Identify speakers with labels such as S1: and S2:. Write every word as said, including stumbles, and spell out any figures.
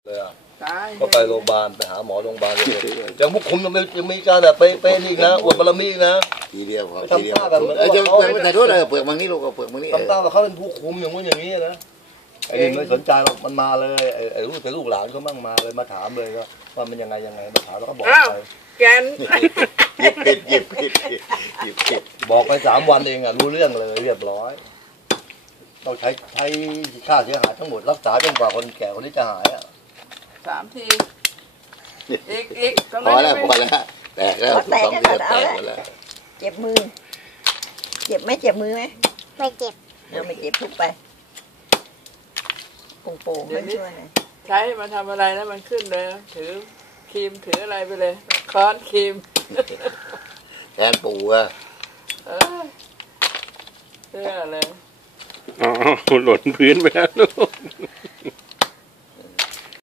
S1: เลยอ่ะก็ไปโรงพยาบาลไปหาหมอโรงพยาบาลเลยยังมุกคุมยังไม่ยังมีการแบบไปเป็นอีกนะอวดบารมีอีกนะ
S2: ทีเดียวพอที
S1: ที
S2: เดียว
S1: แบบเหมือน
S2: เออเปลือกแต่โทษเลยเปลือกบางนี้ลูกเปลือกบางนี้
S1: ทำตาแบบเขาเป็นผู้คุมอย่างนู้นอย่างนี้นะไอ้นี่ไม่สนใจหรอกมันมาเลยไอ้ไอ้ลูกเป็นลูกหลานเขามั่งมาเลยมาถามเลยว่ามันยังไงยังไงมาถามแล้วก็บอกไป
S3: แกน
S2: หยิบผิดหยิบผิดหยิบผิด
S1: บอกไปสามวันเองอ่ะรู้เรื่องเลยเรียบร้อยต้องใช้ใช้ค่าเสียหายทั้งหมดรักษาจนกว่าคนแก่คนนี้จะหายอ่ะ
S3: สามทีอีกอีก
S2: พอแล้วพอแล้วแตกแล้ว
S4: แตกแล้วแตกแล้วเจ็บมือเจ็บไหมเจ็บมือไหม
S5: ไม่เจ็บ
S4: เราไม่เจ็บทุกไปโป่งๆไม่ช่วยเลย
S3: ใช้มาทำอะไรแล้วมันขึ้นเลยถือครีมถืออะไรไปเลยค้อนครีม
S2: แทนปูอ่ะ
S3: เออเรื่องอะไร
S6: อ๋อหล่นพื้นไปแล้วลูก